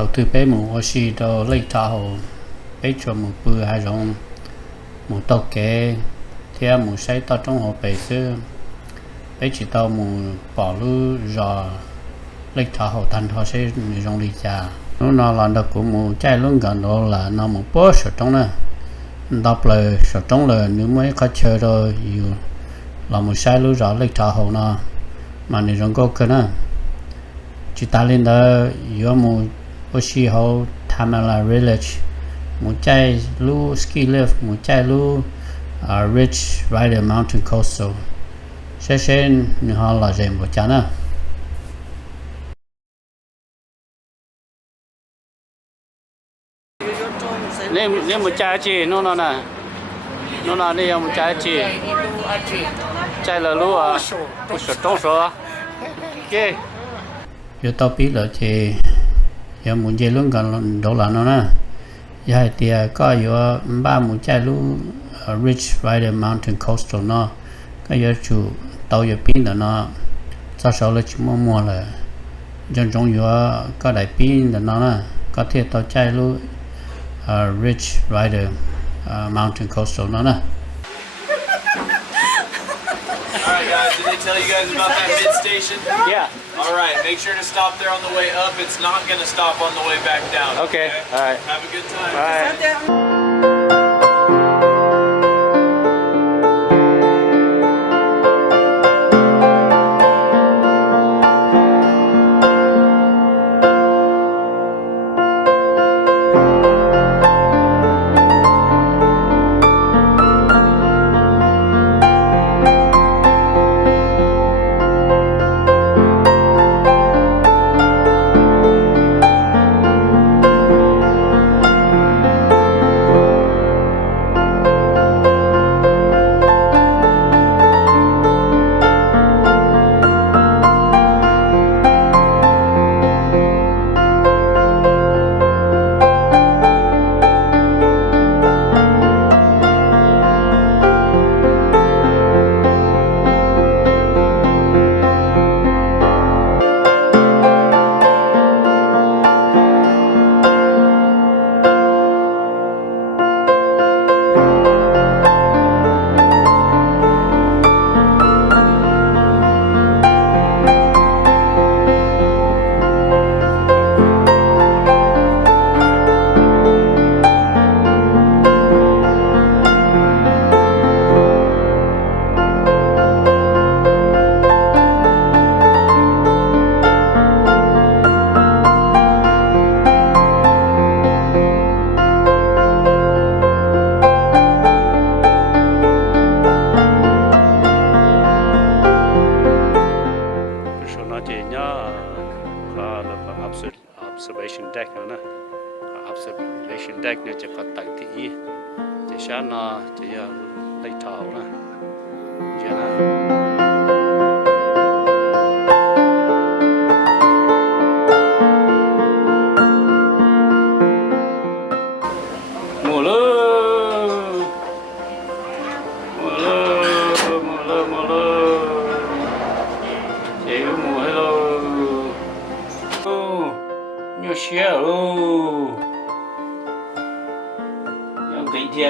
đầu tư bé một ô xí đó lấy thảo hồ bé cho một bữa hai rong một tàu kế theo một xây tàu trong hồ bể xưa bé chỉ tàu một bỏ lú rò lấy thảo hồ thành họ sẽ rong đi cha nó là được của một trái luôn gần đó là nó một bó sợi trong này đọc lời sợi trong lời nếu mới có chơi rồi là một sai lú rò lấy thảo hồ nó mà này rong có cái nữa chỉ ta lên đó có một ô xí hồ tham là village một trái lú ski lift một trái lú rich rider mountain coastal sẽ họ là gì một chán à nên một trái gì nó nè đây một trái gì trái là lú à trong số ok yo tao biết là chị yo muốn chơi luôn gần đâu là nó nè giờ thì có yo ba một trái lú rich rider mountain coastal nó cái yo chủ tàu yo pin là nó sao sao là chỉ mua là trong yo có đại pin là nó nè có thể tàu trái lú rich rider mountain coastal nó nè. Alright guys, did they tell you guys about that mid station? Yeah. Alright, make sure to stop there on the way up. It's not going to stop on the way back down. Okay. Alright. Have a good time. Alright. observation deck nữa nè observation deck này chỉ có tại thị thì sáng nó chỉ lấy thảo nè chỉ là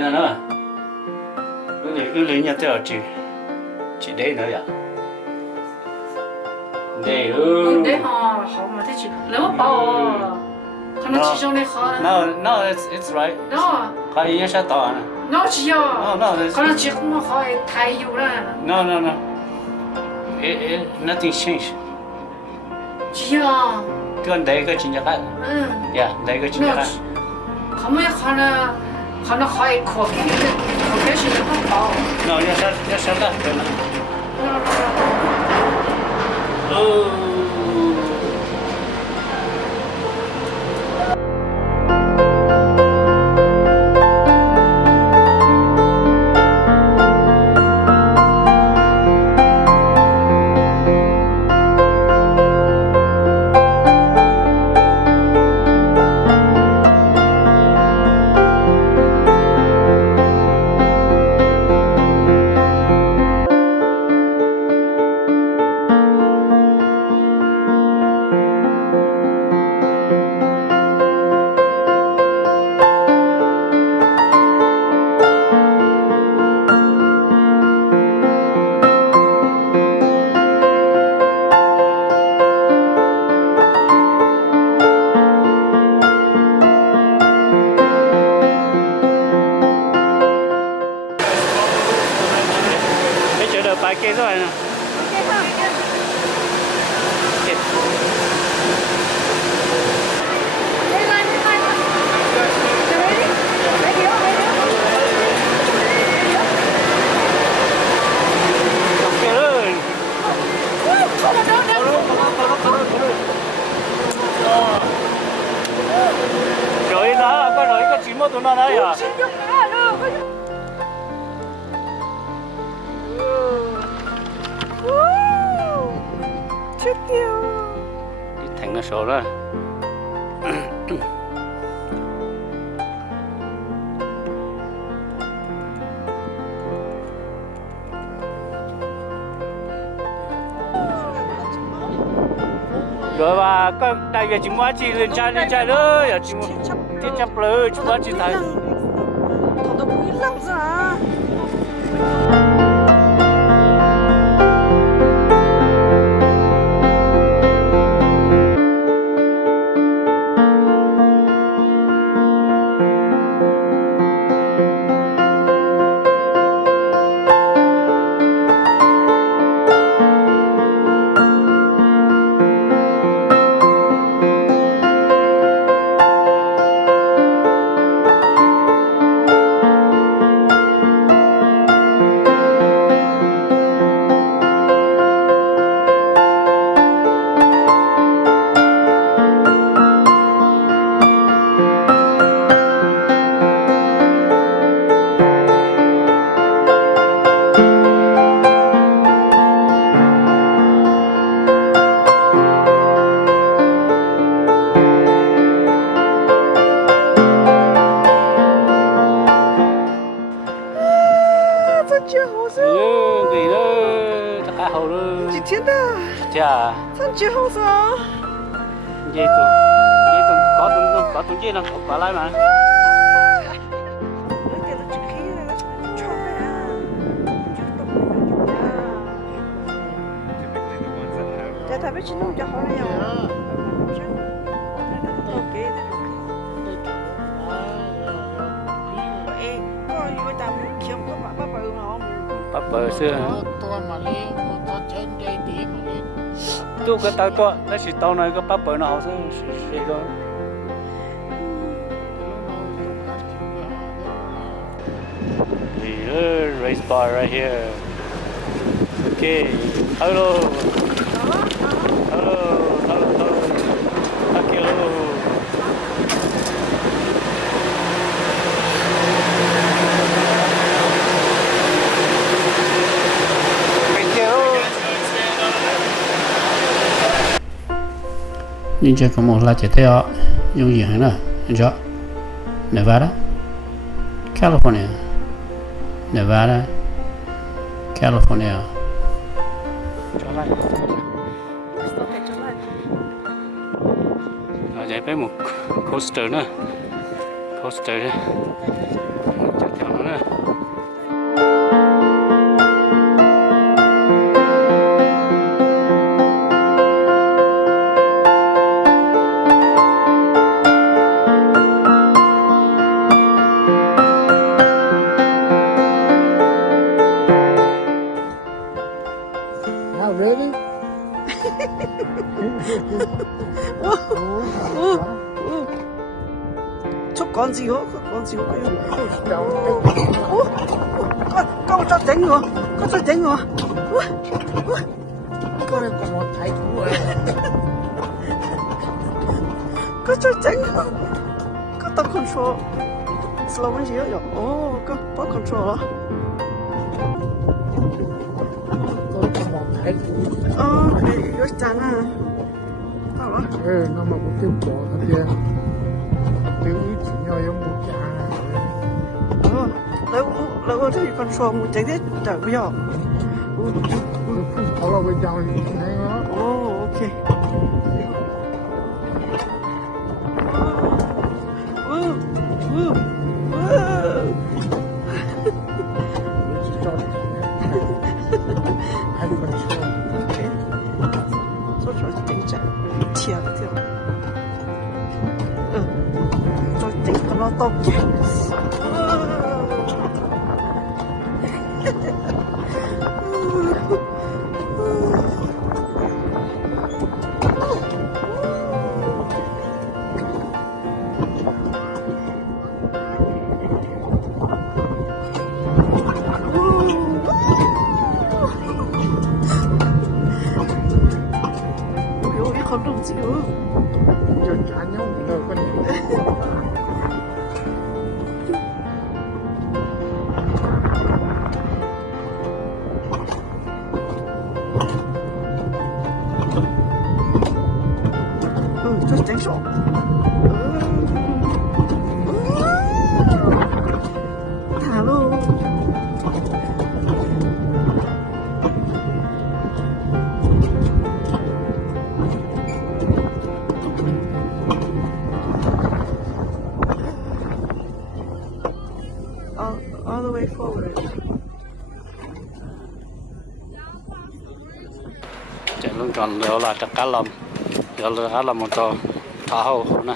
tiền nữa cứ lấy nhà tôi chỉ đây nữa à đây đây họ mà thế chị nếu mà bảo khả năng chỉ trong đây khó no it's right no khó ý sao tao no chỉ yo no khả năng chỉ không khó thay yêu ra no nothing changed chỉ yo 그건 내가 진짜가 야 내가 진짜가 가만히 가나 가이 거기에서 한다 너 야 살다 되나 OK 咗係啦。rồi đó, con nói cái chuyện mà tụi nó đấy à? Đi thành nó sổ đó. Rồi bà con đại về chúng ta chỉ lên trai nữa, giờ chúng tiếp chấp rồi chúng ta chỉ thấy. Thằng đâu cũng lăng ra. Chưa không sao? Vậy tụi có tụi gì nó có lại mà. Dạ thà biết xin không cho họ này à? Bắp bờ xưa. Tu cái tàu to, nó chỉ tàu này cái bắp bờ nó hậu sẽ đó. The race bar right here. Okay, hello. Okay, hello. Nhưng chỉ có một là chỉ theo dùng gì hết nữa, cho Nevada, California, Nevada, California. Trở lại. Rồi chạy với một coaster nữa, coaster đây, chạy theo nó nữa. Really? Chút con gì hả? Con gì hả? Con cho đánh hả? Con cho đánh hả? Con này còn một thái thú à? Con cho đánh hả? Con tao control. Slow cái gì hả? Ồ, con bắt control hả? Cái chán à? Tao hả? Nó mà có tiêu bỏ nó kia. Tiêu ý chỉ nhau giống một chán à. Lâu thì con xô một trái thiết chả có gì. Nó là bên trong thì này đó. Ồ, ok. Nó tốt chứ. nhau được con ừ, rất tránh sổ. Thả luôn. All the way forward. chạy luôn còn đó là chắc cá lồng đó là cá lồng một trò thả hầu nè